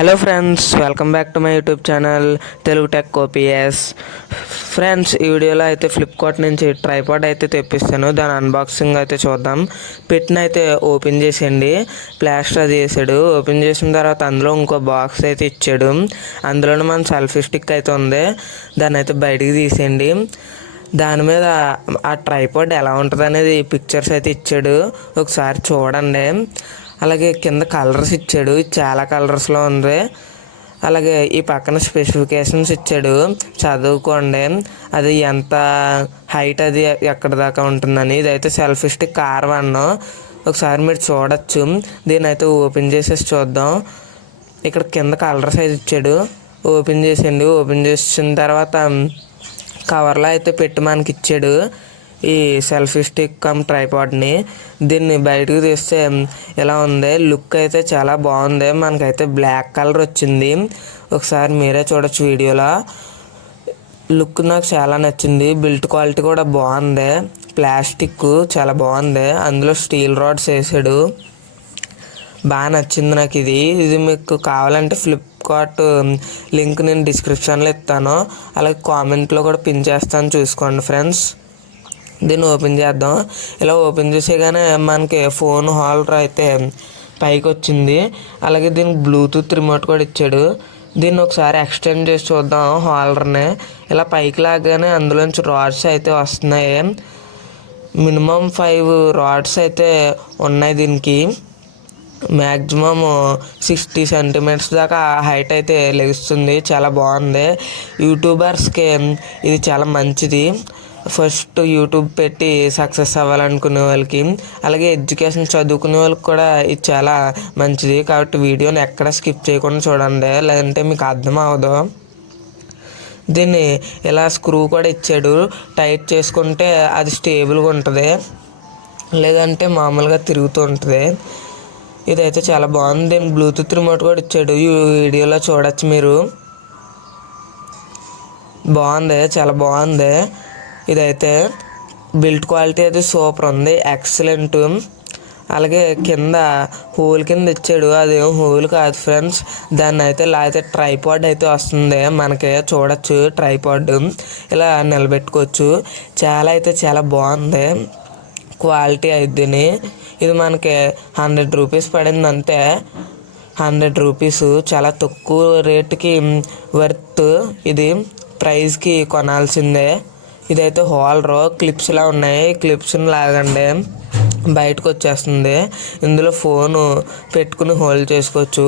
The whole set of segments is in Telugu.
Hello friends, welcome back to my YouTube channel Telugu tech OPS. Friends, ఈ వీడియోలో అయితే ఫ్లిప్కార్ట్ నుంచి ట్రైపాడ్ అయితే తెప్పిస్తాను. దాని అన్బాక్సింగ్ అయితే చూద్దాం. పెట్టిన అయితే ఓపెన్ చేసేయండి. ప్లాస్టర్ అది వేసాడు. ఓపెన్ చేసిన తర్వాత అందులో ఇంకో బాక్స్ అయితే ఇచ్చాడు. అందులోనే మన సెల్ఫీ స్టిక్ అయితే ఉంది. దాన్ని అయితే బయటికి తీసేయండి. దాని మీద ఆ ట్రైపాడ్ ఎలా ఉంటుంది అనేది పిక్చర్స్ అయితే ఇచ్చాడు. ఒకసారి చూడండి. అలాగే కింద కలర్స్ ఇచ్చాడు. చాలా కలర్స్లో ఉంది. అలాగే ఈ పక్కన స్పెసిఫికేషన్స్ ఇచ్చాడు, చదువుకోండి. అది ఎంత హైట్, అది ఎక్కడ దాకా ఉంటుందని. ఇదైతే సెల్ఫీ స్టిక్ R1. ఒకసారి మీరు చూడొచ్చు. దీన్ని అయితే ఓపెన్ చేసేసి చూద్దాం. ఇక్కడ కింద కలర్స్ అయితే ఇచ్చాడు. ఓపెన్ చేసేయండి. ఓపెన్ చేసిన తర్వాత కవర్లో అయితే పెట్టి మనకి ఇచ్చాడు ఈ సెల్ఫీ స్టిక్ ట్రైపాడ్ని. దీన్ని బయటకు తీస్తే ఇలా ఉంది. లుక్ అయితే చాలా బాగుంది. మనకైతే బ్లాక్ కలర్ వచ్చింది. ఒకసారి మీరే చూడొచ్చు వీడియోలో. లుక్ నాకు చాలా నచ్చింది. బిల్ట్ క్వాలిటీ కూడా బాగుంది. ప్లాస్టిక్ చాలా బాగుంది. అందులో స్టీల్ రాడ్స్ వేసాడు. బాగా నచ్చింది నాకు ఇది మీకు కావాలంటే ఫ్లిప్కార్ట్ లింక్ నేను డిస్క్రిప్షన్లో ఇస్తాను. అలాగే కామెంట్లో కూడా పిన్ చేస్తాను, చూసుకోండి ఫ్రెండ్స్. దీన్ని ఓపెన్ చేద్దాం. ఇలా ఓపెన్ చేసేగానే మనకి ఫోన్ హోల్డర్ అయితే పైకి వచ్చింది. అలాగే దీనికి బ్లూటూత్ రిమోట్ కూడా ఇచ్చాడు. దీన్ని ఒకసారి ఎక్స్టెండ్ చేసి చూద్దాం. హోల్డర్ని ఇలా పైకి లాగానే అందులోంచి రాడ్స్ అయితే వస్తున్నాయి. మినిమం 5 రాడ్స్ అయితే ఉన్నాయి. దీనికి మ్యాక్సిమం 60 సెంటీమీటర్స్ దాకా హైట్ అయితే లెగుస్తుంది. చాలా బాగుంది. యూట్యూబర్స్కి ఇది చాలా మంచిది. ఫస్ట్ యూట్యూబ్ పెట్టి సక్సెస్ అవ్వాలనుకునే వాళ్ళకి, అలాగే ఎడ్యుకేషన్ చదువుకునే వాళ్ళకి కూడా ఇది చాలా మంచిది. కాబట్టి వీడియోని ఎక్కడ స్కిప్ చేయకుండా చూడండి, లేదంటే మీకు అర్థం అవ్వదు. దీన్ని ఇలా స్క్రూ కూడా ఇచ్చాడు. టైట్ చేసుకుంటే అది స్టేబుల్గా ఉంటుంది, లేదంటే మామూలుగా తిరుగుతూ ఉంటుంది. ఇదైతే చాలా బాగుంది. దీని బ్లూటూత్ రిమోట్ కూడా ఇచ్చాడు. ఈ వీడియోలో చూడొచ్చు మీరు. బాగుంది, చాలా బాగుంది. ఇదైతే బిల్ట్ క్వాలిటీ అయితే సూపర్ ఉంది, ఎక్సలెంట్. అలాగే కింద హోల్ కింద ఇచ్చాడు. అదేం హోల్ కాదు ఫ్రెండ్స్. దాన్ని అయితే లాగితే ట్రైపాడ్ అయితే వస్తుంది. మనకి చూడొచ్చు ట్రైపాడ్ ఇలా నిలబెట్టుకోవచ్చు. చాలా బాగుంది క్వాలిటీ అయిద్దిని. ఇది మనకి 100 రూపీస్ పడింది అంతే. 100 రూపీస్ చాలా తక్కువ రేటుకి వర్త్. ఇది ప్రైస్కి కొనాల్సిందే. ఇదైతే హోల్డర్ క్లిప్స్లా ఉన్నాయి. క్లిప్స్ని లాగండి, బయటకు వచ్చేస్తుంది. ఇందులో ఫోను పెట్టుకుని హోల్డ్ చేసుకోవచ్చు.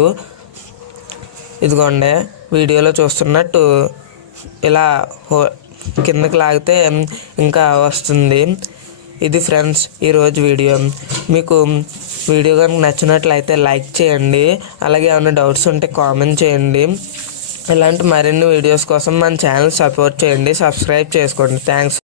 ఇదిగోండి వీడియోలో చూస్తున్నట్టు ఇలా కిందకి లాగితే ఇంకా వస్తుంది. ఇది ఫ్రెండ్స్ ఈరోజు వీడియో. మీకు వీడియో కనుక నచ్చినట్లయితే లైక్ చేయండి. అలాగే ఏమైనా డౌట్స్ ఉంటే కామెంట్ చేయండి. ఇలాంటి మరిన్ని వీడియోస్ కోసం మన ఛానల్ సపోర్ట్ చేయండి, సబ్స్క్రైబ్ చేసుకోండి. థ్యాంక్స్.